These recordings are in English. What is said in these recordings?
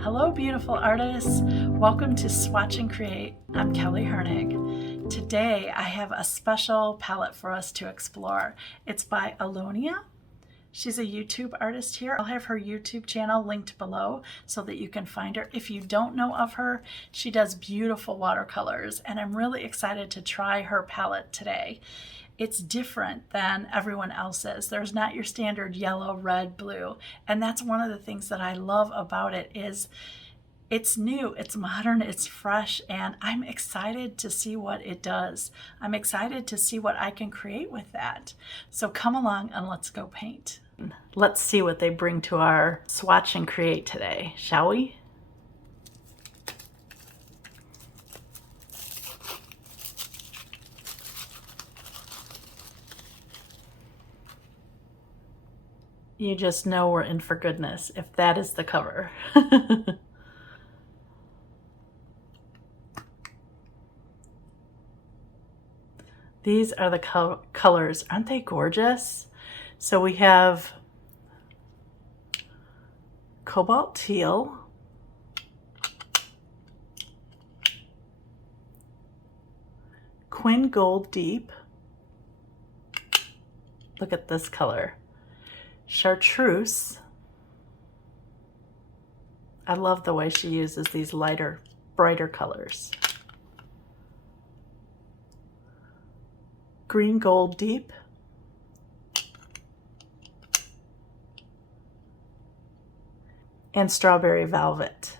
Hello, beautiful artists. Welcome to Swatch and Create. I'm Kelly Hernig. Today, I have a special palette for us to explore. It's by Alyona. She's a YouTube artist here. I'll have her YouTube channel linked below so that you can find her. If you don't know of her, she does beautiful watercolors, and I'm really excited to try her palette today. It's different than everyone else's. There's not your standard yellow, red, blue, and that's one of the things that I love about it is it's new, it's modern, it's fresh, and I'm excited to see what it does. I'm excited to see what I can create with that. So come along and let's go paint. Let's see what they bring to our swatch and create today, shall we? You just know we're in for goodness if that is the cover. These are the colors. Aren't they gorgeous? So we have cobalt teal, quin gold deep. Look at this color. Chartreuse. I love the way she uses these lighter, brighter colors. Green gold deep. And strawberry velvet.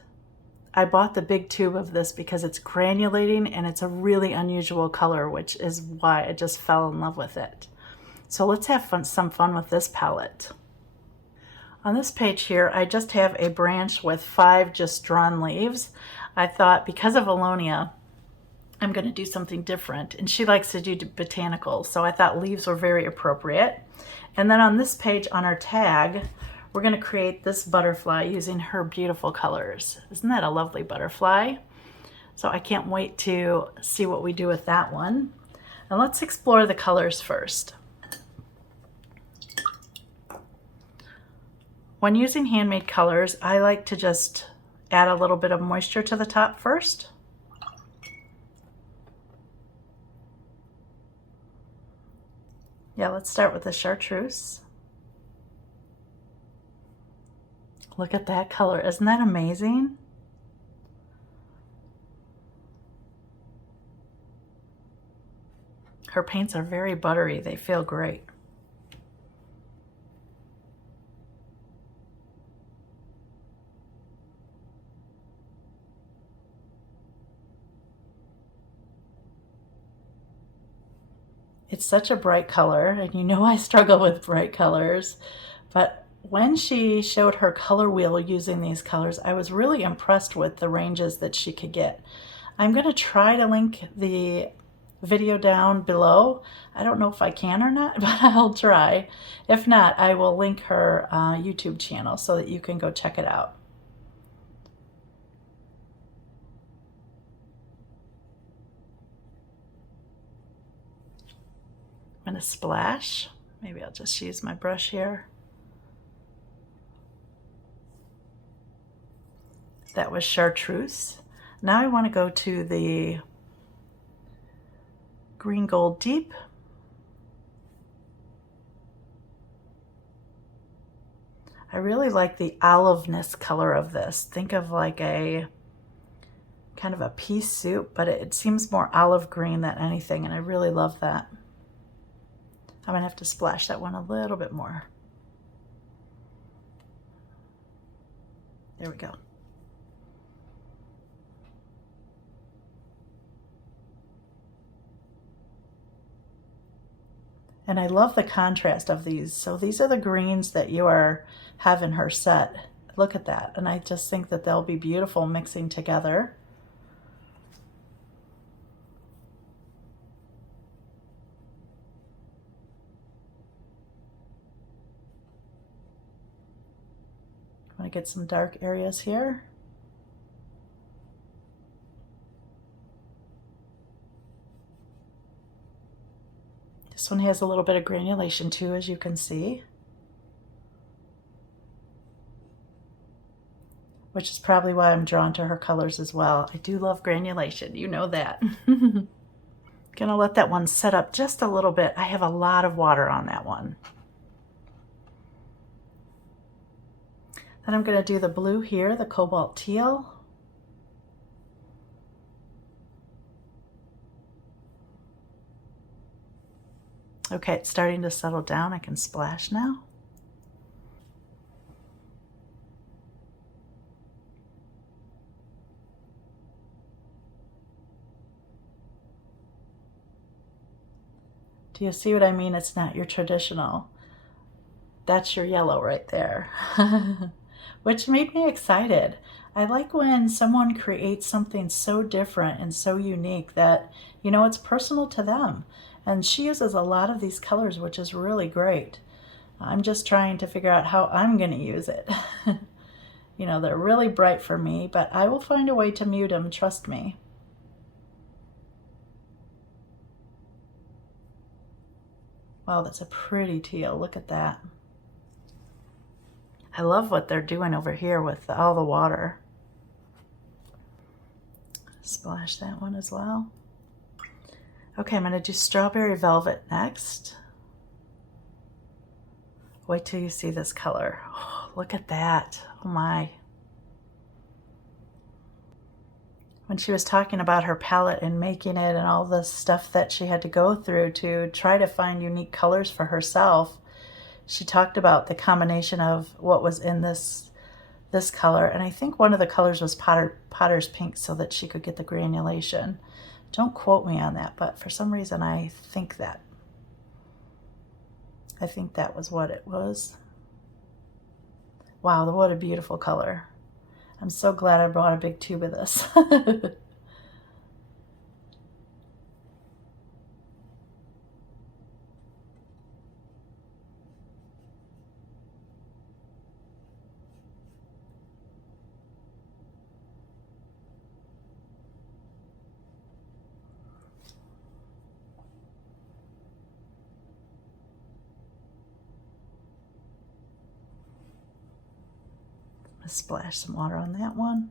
I bought the big tube of this because it's granulating and it's a really unusual color, which is why I just fell in love with it. So let's have some fun with this palette. On this page here, I just have a branch with 5 just drawn leaves. I thought because of Alyona, I'm going to do something different, and she likes to do botanical, so I thought leaves were very appropriate. And then on this page on our tag, we're going to create this butterfly using her beautiful colors. Isn't that a lovely butterfly? So I can't wait to see what we do with that one. And let's explore the colors first. When using handmade colors, I like to just add a little bit of moisture to the top first. Yeah, let's start with the chartreuse. Look at that color. Isn't that amazing? Her paints are very buttery. They feel great. It's such a bright color, and you know I struggle with bright colors, but when she showed her color wheel using these colors, I was really impressed with the ranges that she could get. I'm going to try to link the video down below. I don't know if I can or not, but I'll try. If not, I will link her YouTube channel so that you can go check it out. I'm going to splash. Maybe I'll just use my brush here. That was chartreuse. Now I want to go to the green gold deep. I really like the oliveness color of this. Think of like a kind of a pea soup, but it seems more olive green than anything, and I really love that. I'm going to have to splash that one a little bit more. There we go. And I love the contrast of these. So these are the greens that you have in her set. Look at that. And I just think that they'll be beautiful mixing together. I want to get some dark areas here. Just This one has a little bit of granulation too, as you can see, which is probably why I'm drawn to her colors as well. I do love granulation, you know that. Gonna let that one set up just a little bit. I have a lot of water on that one. Then I'm gonna do the blue here, the cobalt teal. Okay, it's starting to settle down. I can splash now. Do you see what I mean? It's not your traditional. That's your yellow right there. Which made me excited. I like when someone creates something so different and so unique that, you know, it's personal to them. And she uses a lot of these colors, which is really great. I'm just trying to figure out how I'm going to use it. You know, they're really bright for me, but I will find a way to mute them, trust me. Wow, that's a pretty teal. Look at that. I love what they're doing over here with all the water. Splash that one as well. Okay, I'm going to do strawberry velvet next. Wait till you see this color. Oh, look at that. Oh my. When she was talking about her palette and making it and all the stuff that she had to go through to try to find unique colors for herself, she talked about the combination of what was in this color, and I think one of the colors was Potter's Pink so that she could get the granulation. Don't quote me on that, but for some reason I think that was what it was. Wow, what a beautiful color. I'm so glad I brought a big tube of this. Splash some water on that one.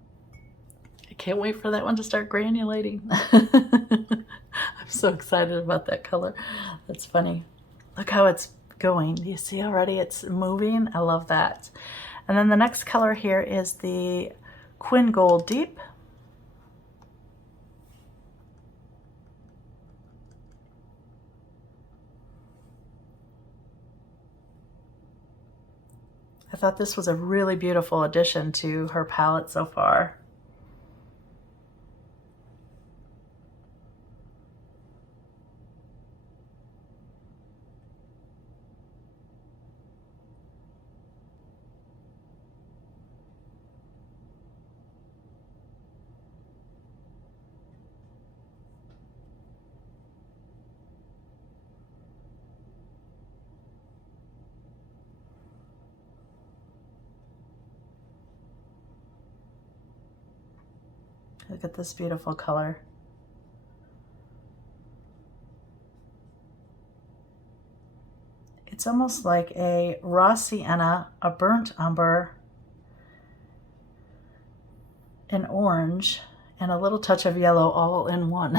I can't wait for that one to start granulating. I'm so excited about that color. That's funny. Look how it's going. Do you see already it's moving? I love that. And then the next color here is the Quin Gold Deep. I thought this was a really beautiful addition to her palette so far. Look at this beautiful color. It's almost like a raw sienna, a burnt umber, an orange, and a little touch of yellow all in one.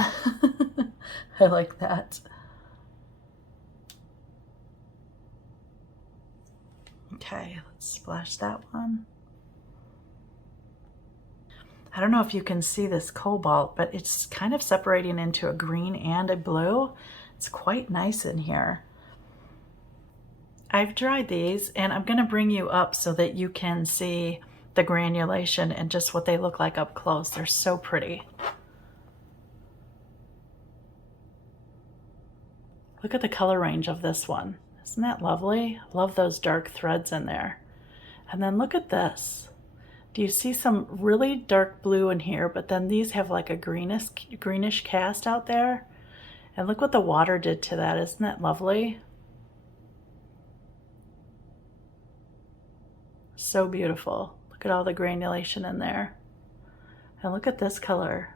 I like that. Okay, let's splash that one. I don't know if you can see this cobalt, but it's kind of separating into a green and a blue. It's quite nice in here. I've dried these and I'm gonna bring you up so that you can see the granulation and just what they look like up close. They're so pretty. Look at the color range of this one. Isn't that lovely? Love those dark threads in there. And then look at this. Do you see some really dark blue in here, but then these have like a greenish cast out there? And look what the water did to that. Isn't that lovely? So beautiful. Look at all the granulation in there. And look at this color.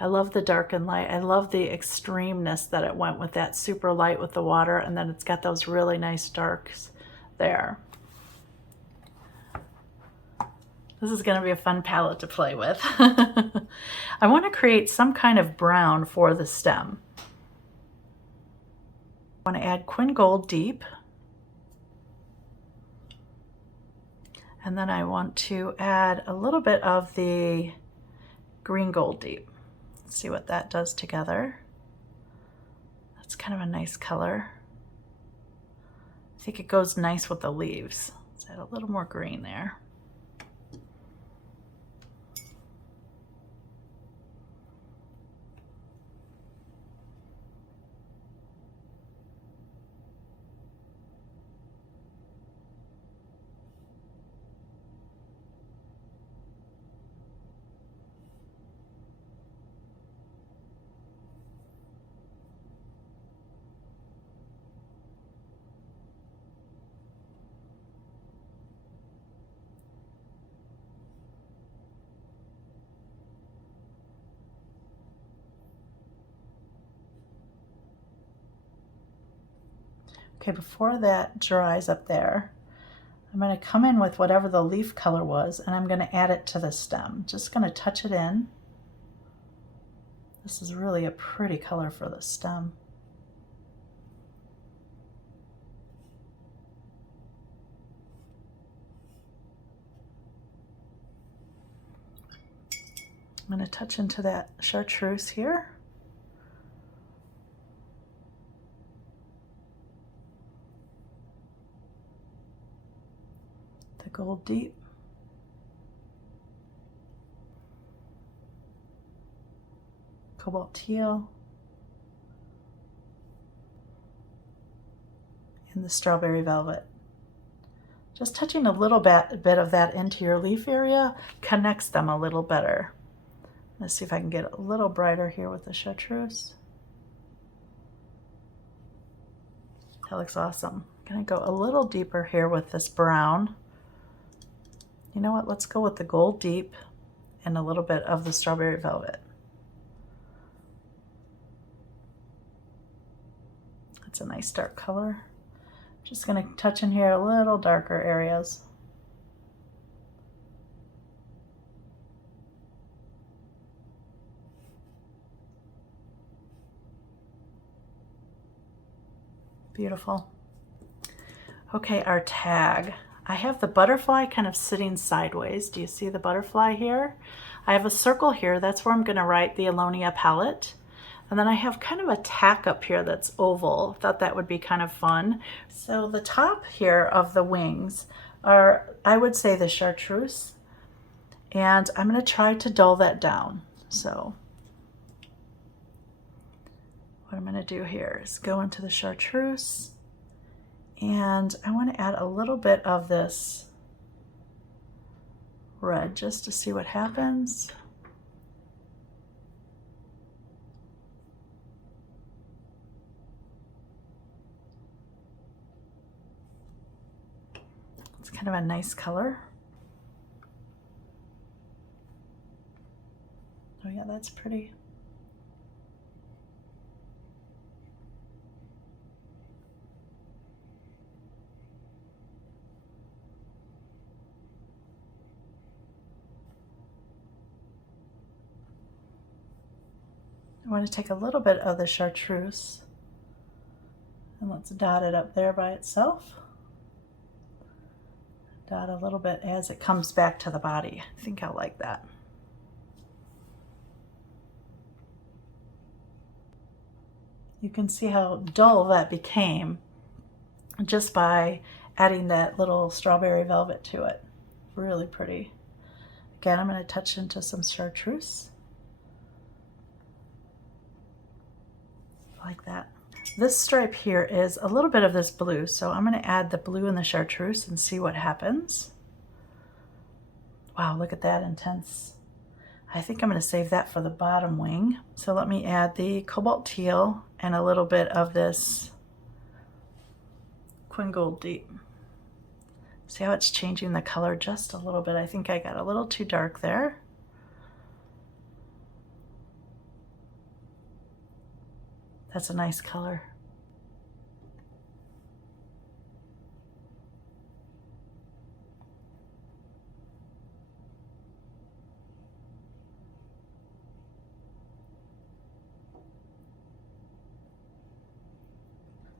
I love the dark and light. I love the extremeness that it went with that super light with the water, and then it's got those really nice darks there. This is going to be a fun palette to play with. I want to create some kind of brown for the stem. I want to add Quin Gold Deep. And then I want to add a little bit of the Green Gold Deep. Let's see what that does together. That's kind of a nice color. I think it goes nice with the leaves. Let's add a little more green there. Okay, before that dries up there, I'm going to come in with whatever the leaf color was, and I'm going to add it to the stem. Just going to touch it in. This is really a pretty color for the stem. I'm going to touch into that chartreuse here. The Gold Deep. Cobalt Teal. And the Strawberry Velvet. Just touching a little bit of that into your leaf area connects them a little better. Let's see if I can get a little brighter here with the chartreuse. That looks awesome. I'm gonna go a little deeper here with this brown. You know what, let's go with the Gold Deep and a little bit of the Strawberry Velvet. That's a nice dark color. Just gonna touch in here a little darker areas. Beautiful. Okay, our tag. I have the butterfly kind of sitting sideways. Do you see the butterfly here? I have a circle here. That's where I'm going to write the Alyona palette. And then I have kind of a tack up here that's oval. Thought that would be kind of fun. So the top here of the wings are, I would say, the chartreuse. And I'm going to try to dull that down. So what I'm going to do here is go into the chartreuse, and I want to add a little bit of this red just to see what happens. It's kind of a nice color. Oh yeah, that's pretty. I want to take a little bit of the chartreuse and let's dot it up there by itself. Dot a little bit as it comes back to the body. I think I'll like that. You can see how dull that became just by adding that little Strawberry Velvet to it. Really pretty. Again, I'm going to touch into some chartreuse. Like that. This stripe here is a little bit of this blue, so I'm going to add the blue and the chartreuse and see what happens. Wow, look at that intense. I think I'm going to save that for the bottom wing. So let me add the Cobalt Teal and a little bit of this Quin Gold Deep. See how it's changing the color just a little bit? I think I got a little too dark there. That's a nice color.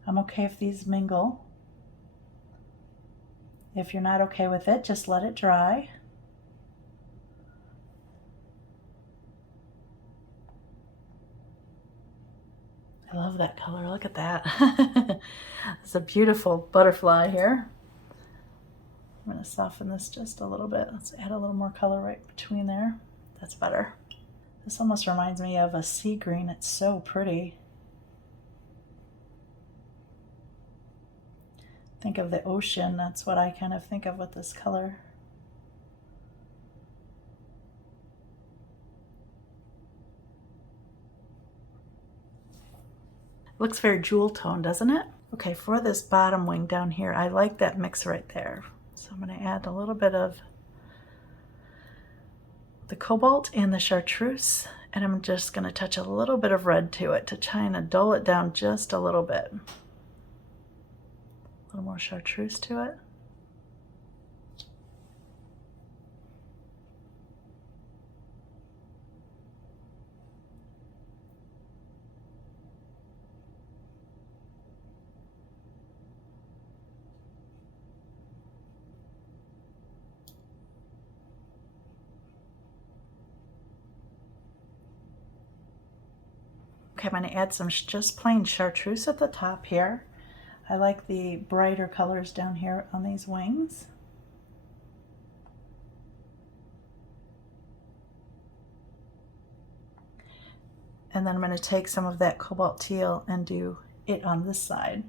I'm okay if these mingle. If you're not okay with it, just let it dry. I love that color, look at that. It's a beautiful butterfly here. I'm gonna soften this just a little bit. Let's add a little more color right between there. That's better. This almost reminds me of a sea green. It's so pretty. Think of the ocean. That's what I kind of think of with this color. Looks very jewel tone, doesn't it? Okay, for this bottom wing down here, I like that mix right there. So I'm going to add a little bit of the cobalt and the chartreuse, and I'm just going to touch a little bit of red to it to try and dull it down just a little bit. A little more chartreuse to it. Okay, I'm going to add some just plain chartreuse at the top here. I like the brighter colors down here on these wings. And then I'm going to take some of that cobalt teal and do it on this side.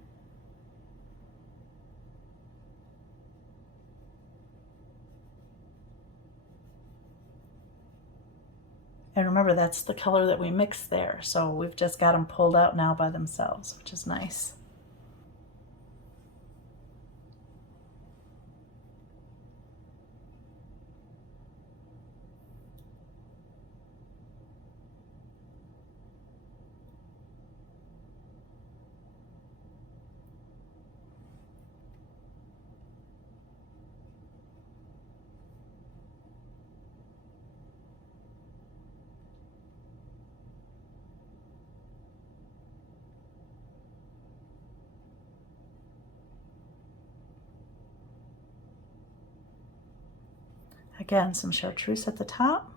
And remember, that's the color that we mixed there. So we've just got them pulled out now by themselves, which is nice. Again, some chartreuse at the top.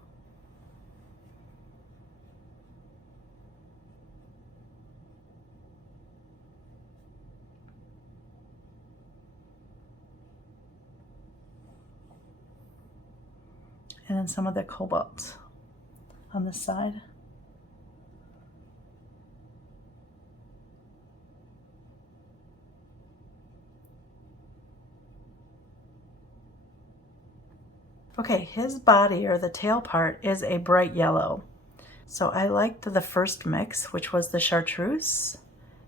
And then some of the cobalt on this side. Okay, his body, or the tail part, is a bright yellow. So I liked the first mix, which was the chartreuse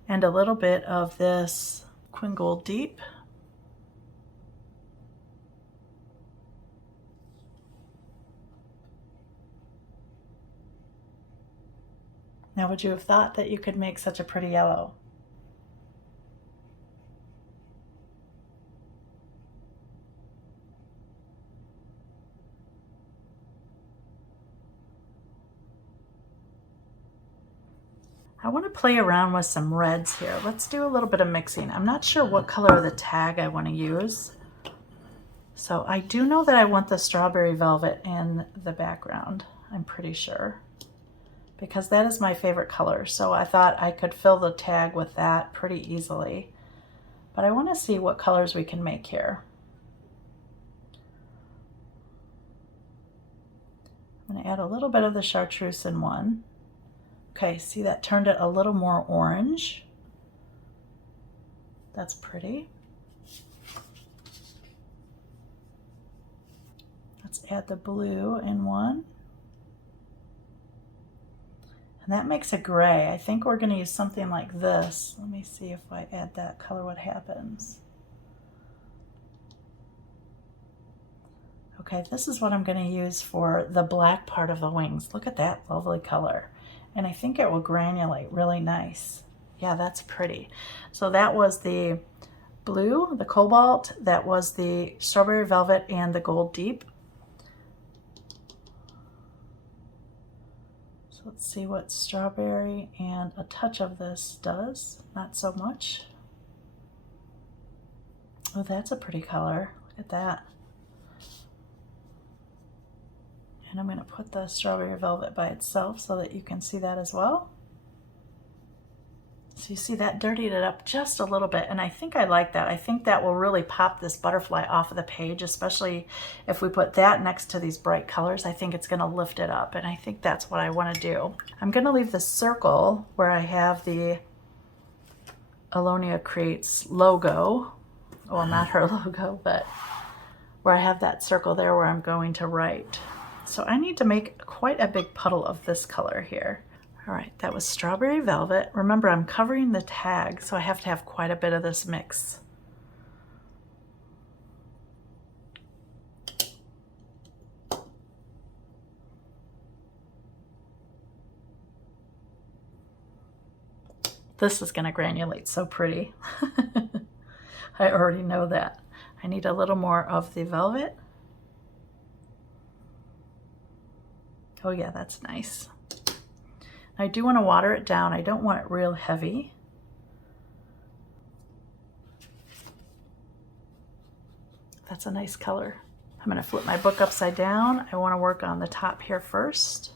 and a little bit of this Queen Gold Deep. Now, would you have thought that you could make such a pretty yellow? I want to play around with some reds here. Let's do a little bit of mixing. I'm not sure what color of the tag I want to use. So I do know that I want the strawberry velvet in the background, I'm pretty sure, because that is my favorite color. So I thought I could fill the tag with that pretty easily. But I want to see what colors we can make here. I'm going to add a little bit of the chartreuse in one. Okay, see, that turned it a little more orange. That's pretty. Let's add the blue in one. And that makes a gray. I think we're going to use something like this. Let me see if I add that color, what happens. Okay, this is what I'm going to use for the black part of the wings. Look at that lovely color. And I think it will granulate really nice. Yeah, that's pretty. So that was the blue, the cobalt, that was the strawberry velvet, and the gold deep. So let's see what strawberry and a touch of this does. Not so much. Oh, that's a pretty color. Look at that. And I'm going to put the strawberry velvet by itself so that you can see that as well. So you see that dirtied it up just a little bit, and I think I like that. I think that will really pop this butterfly off of the page, especially if we put that next to these bright colors. I think it's going to lift it up, and I think that's what I want to do. I'm going to leave the circle where I have the Alyona Creates logo. Well, not her logo, but where I have that circle there where I'm going to write. So I need to make quite a big puddle of this color here. All right, that was strawberry velvet. Remember, I'm covering the tag, so I have to have quite a bit of this mix. This is going to granulate so pretty. I already know that. I need a little more of the velvet. Oh yeah, that's nice. I do want to water it down. I don't want it real heavy. That's a nice color. I'm going to flip my book upside down. I want to work on the top here first.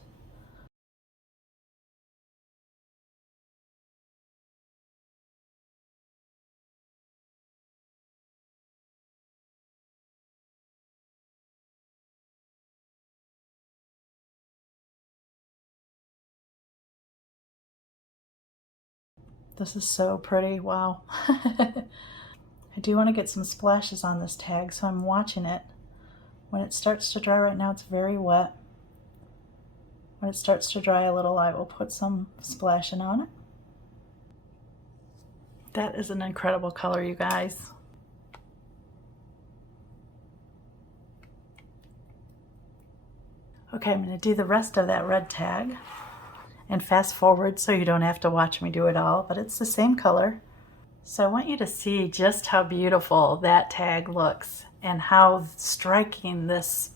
This is so pretty, wow. I do want to get some splashes on this tag, so I'm watching it. When it starts to dry, right now it's very wet. When it starts to dry a little, I will put some splashing on it. That is an incredible color, you guys. Okay, I'm going to do the rest of that red tag. And fast forward so you don't have to watch me do it all, but it's the same color. So I want you to see just how beautiful that tag looks and how striking this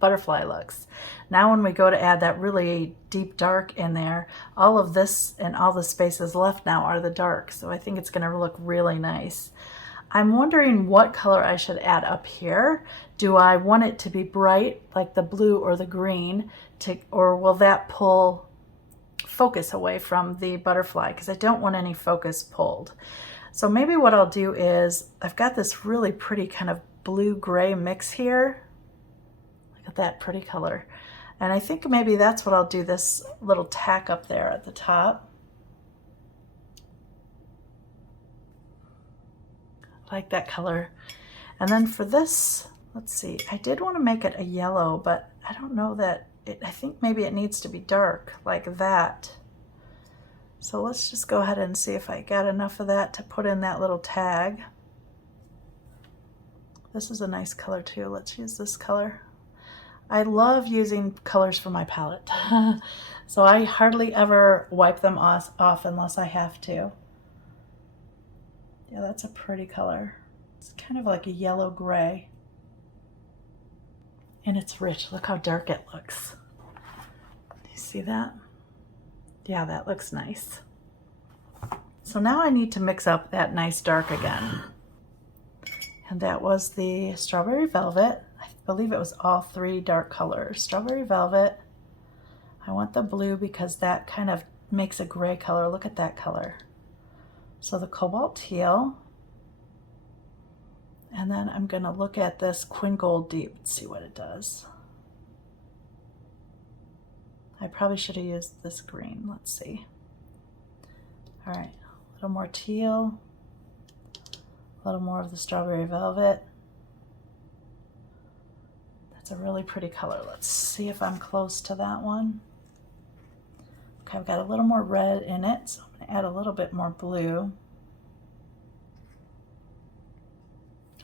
butterfly looks. Now when we go to add that really deep dark in there, all of this and all the spaces left now are the dark, so I think it's going to look really nice. I'm wondering what color I should add up here. Do I want it to be bright like the blue or the green, or will that pull focus away from the butterfly, because I don't want any focus pulled. So maybe what I'll do is, I've got this really pretty kind of blue-gray mix here. Look at that pretty color. And I think maybe that's what I'll do, this little tack up there at the top. I like that color. And then for this, let's see, I did want to make it a yellow, but I don't know that I think maybe it needs to be dark like that. So let's just go ahead and see if I got enough of that to put in that little tag. This is a nice color too. Let's use this color. I love using colors from my palette. So I hardly ever wipe them off unless I have to. Yeah, that's a pretty color. It's kind of like a yellow gray. And it's rich. Look how dark it looks. You see that? Yeah, that looks nice. So now I need to mix up that nice dark again. And that was the strawberry velvet. I believe it was all three dark colors. Strawberry velvet. I want the blue because that kind of makes a gray color. Look at that color. So the cobalt teal. And then I'm going to look at this Quin Gold Deep and see what it does. I probably should have used this green. Let's see. All right, a little more teal, a little more of the strawberry velvet. That's a really pretty color. Let's see if I'm close to that one. Okay, I've got a little more red in it, so I'm going to add a little bit more blue.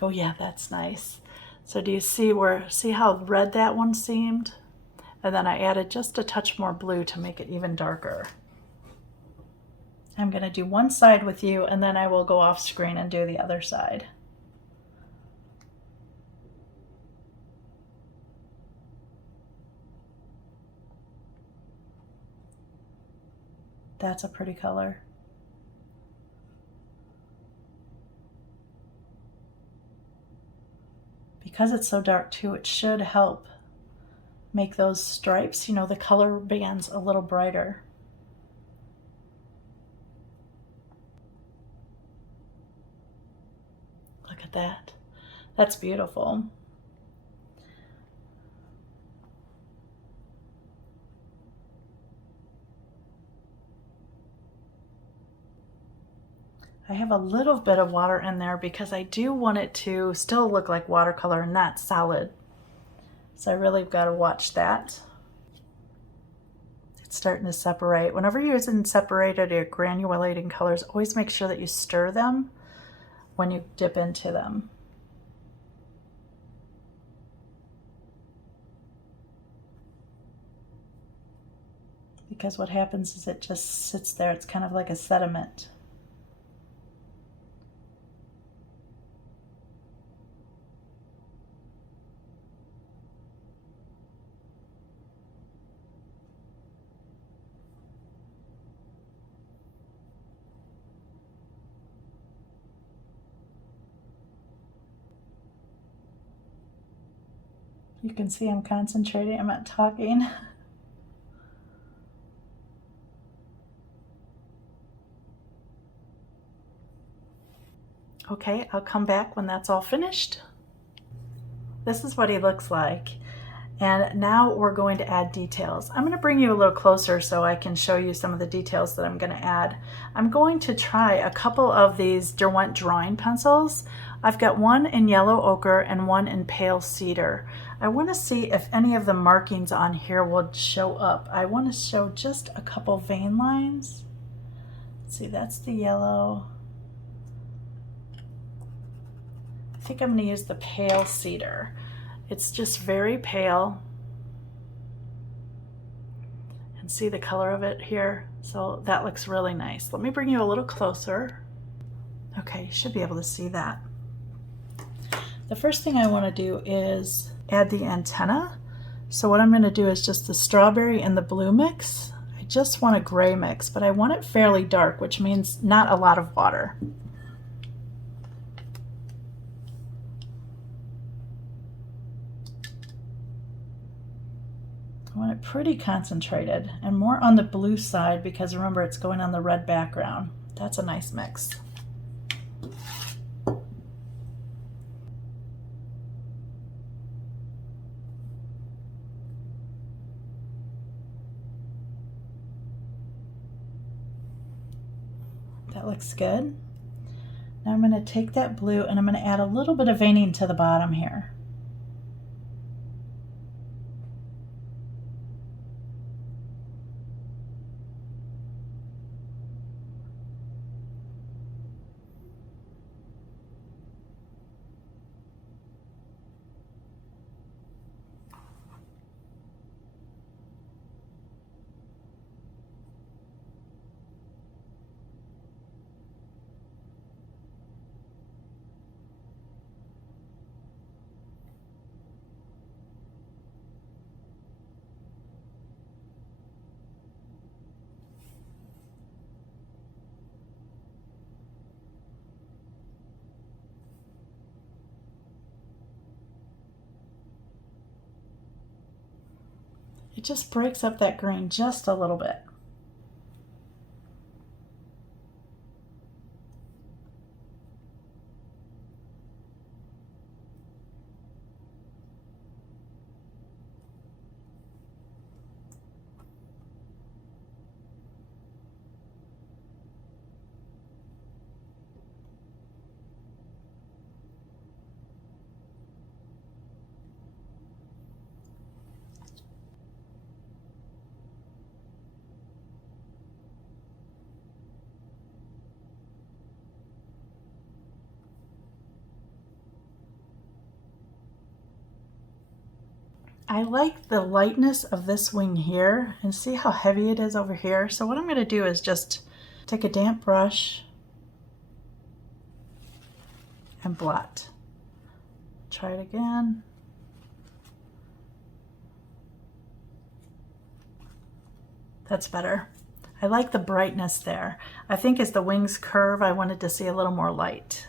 Oh yeah, that's nice. So do you see how red that one seemed? And then I added just a touch more blue to make it even darker. I'm going to do one side with you and then I will go off screen and do the other side. That's a pretty color. Because it's so dark too, it should help make those stripes, you know, the color bands a little brighter. Look at that. That's beautiful. I have a little bit of water in there because I do want it to still look like watercolor and not solid. So I really got to watch that. It's starting to separate. Whenever you're using separated or granulating colors, always make sure that you stir them when you dip into them. Because what happens is it just sits there. It's kind of like a sediment. You can see I'm concentrating, I'm not talking. Okay, I'll come back when that's all finished. This is what he looks like. And now we're going to add details. I'm going to bring you a little closer so I can show you some of the details that I'm going to add. I'm going to try a couple of these Derwent drawing pencils. I've got one in yellow ochre and one in pale cedar. I want to see if any of the markings on here will show up. I want to show just a couple vein lines. Let's see, that's the yellow. I think I'm going to use the pale cedar. It's just very pale. And see the color of it here? So that looks really nice. Let me bring you a little closer. Okay, you should be able to see that. The first thing I want to do is add the antenna. So what I'm going to do is just the strawberry and the blue mix. I just want a gray mix, but I want it fairly dark, which means not a lot of water. I want it pretty concentrated and more on the blue side because remember it's going on the red background. That's a nice mix. That looks good. Now I'm going to take that blue and I'm going to add a little bit of veining to the bottom here. It just breaks up that green just a little bit. I like the lightness of this wing here and see how heavy it is over here. So what I'm going to do is just Take a damp brush and blot. Try it again. That's better. I like the brightness there. I think as the wings curve, I wanted to see a little more light.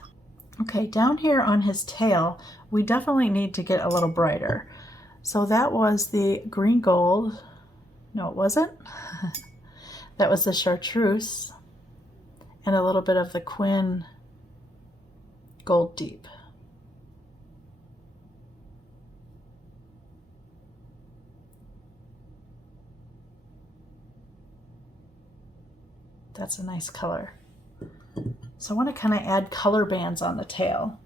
Okay, down here on his tail, we definitely need to get a little brighter. So that was the green gold. No, it wasn't. That was the chartreuse and a little bit of the Quin Gold Deep. That's a nice color. So I want to kind of add color bands on the tail.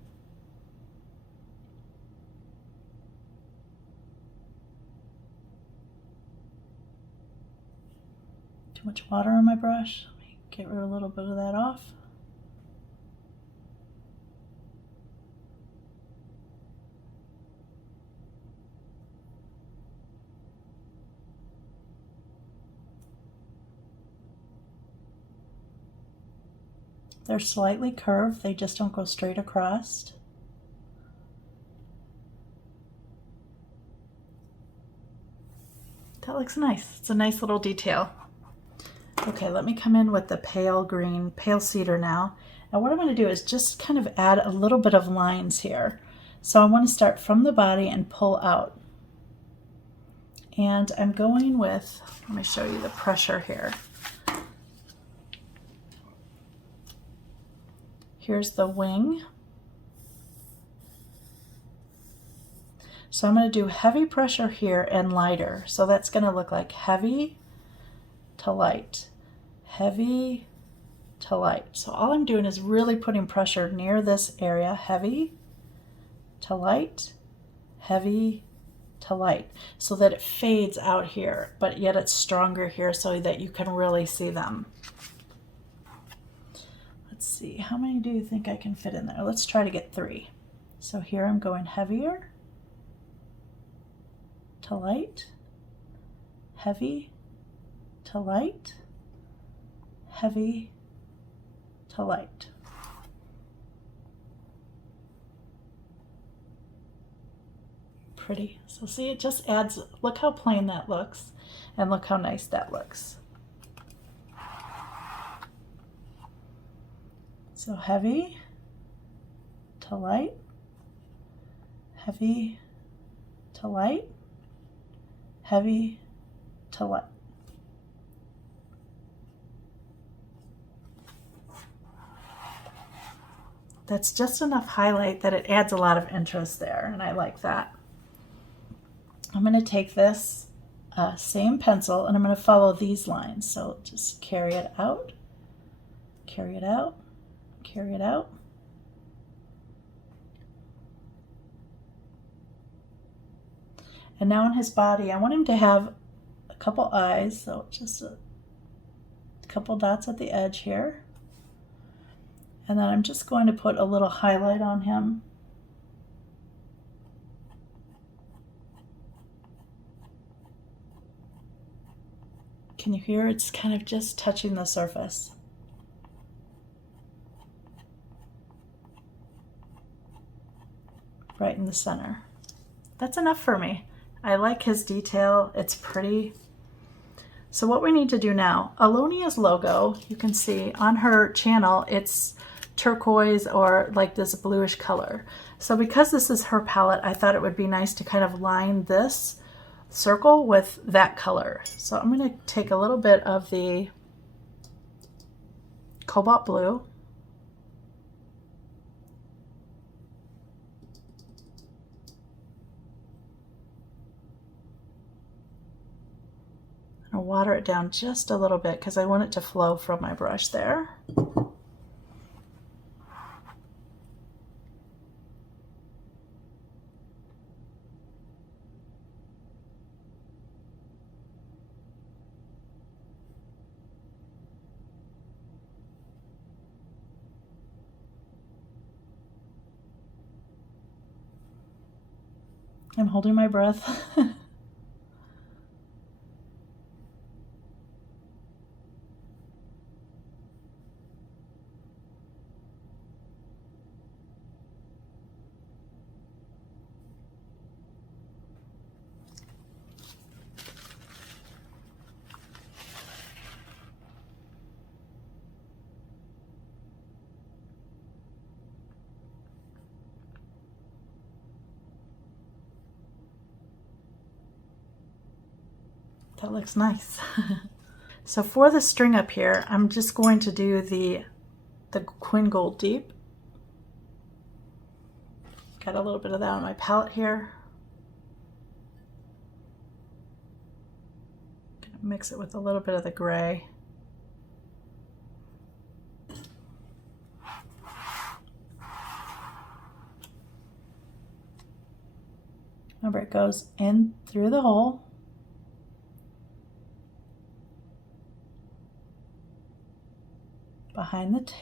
Too much water on my brush. Let me get rid of a little bit of that off. They're slightly curved, they just don't go straight across. That looks nice. It's a nice little detail. Okay, let me come in with the pale green, pale cedar now. And what I'm going to do is just kind of add a little bit of lines here. So I want to start from the body and pull out. And I'm going with, let me show you the pressure here. Here's the wing. So I'm going to do heavy pressure here and lighter. So that's going to look like heavy to light, heavy to light. So all I'm doing is really putting pressure near this area, heavy to light, heavy to light, so that it fades out here, but yet it's stronger here so that you can really see them. Let's see, how many do you think I can fit in there? Let's try to get 3. So here I'm going heavier to light, heavy to light, heavy to light. Pretty. So see, it just adds, look how plain that looks, and look how nice that looks. So heavy to light, heavy to light, heavy to light. That's just enough highlight that it adds a lot of interest there, and I like that. I'm going to take this same pencil and I'm going to follow these lines. So just carry it out, carry it out, carry it out. And now on his body, I want him to have a couple eyes, so just a couple dots at the edge here. And then I'm just going to put a little highlight on him. Can you hear? It's kind of just touching the surface. Right in the center. That's enough for me. I like his detail. It's pretty. So what we need to do now, Alyonia's logo, you can see on her channel, it's turquoise or like this bluish color. So because this is her palette, I thought it would be nice to kind of line this circle with that color. So I'm going to take a little bit of the cobalt blue. I'll water it down just a little bit because I want it to flow from my brush there. I'm holding my breath. That looks nice. So for the string up here, I'm just going to do the Quin Gold Deep. Got a little bit of that on my palette here. Gonna mix it with a little bit of the gray. Remember, it goes in through the hole. Behind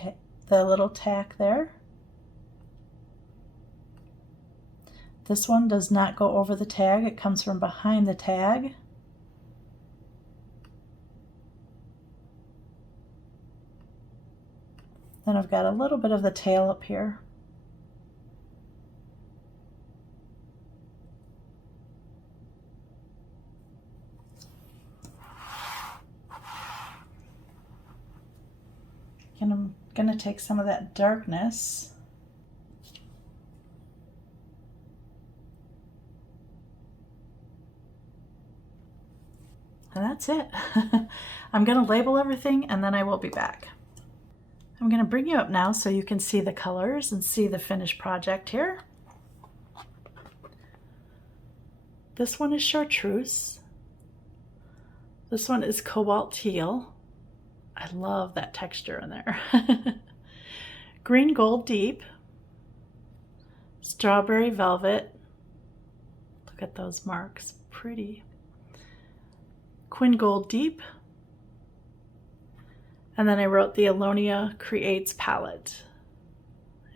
the little tack there. This one does not go over the tag, it comes from behind the tag. Then I've got a little bit of the tail up here. And I'm going to take some of that darkness and that's it. I'm going to label everything and then I will be back. I'm going to bring you up now so you can see the colors and see the finished project here. This one is chartreuse. This one is cobalt teal. I love that texture in there. Green Gold Deep. Strawberry Velvet. Look at those marks, pretty. Quin Gold Deep. And then I wrote the Alyona Creates palette.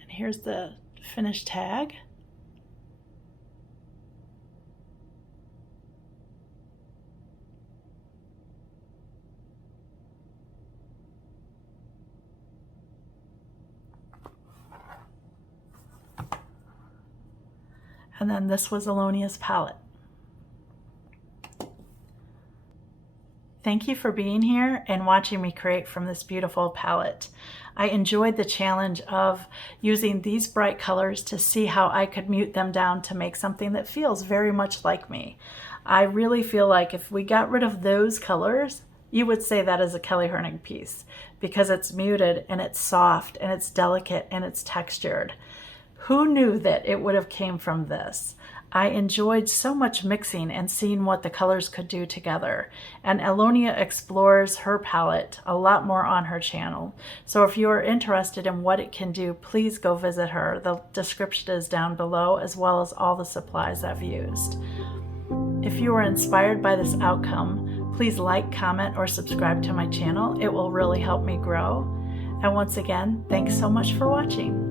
And here's the finished tag. And then this was Alonia's palette. Thank you for being here and watching me create from this beautiful palette. I enjoyed the challenge of using these bright colors to see how I could mute them down to make something that feels very much like me. I really feel like if we got rid of those colors, you would say that is a Kelly Herning piece because it's muted and it's soft and it's delicate and it's textured. Who knew that it would have came from this? I enjoyed so much mixing and seeing what the colors could do together. And Alyona explores her palette a lot more on her channel. So if you are interested in what it can do, please go visit her. The description is down below, as well as all the supplies I've used. If you are inspired by this outcome, please like, comment, or subscribe to my channel. It will really help me grow. And once again, thanks so much for watching.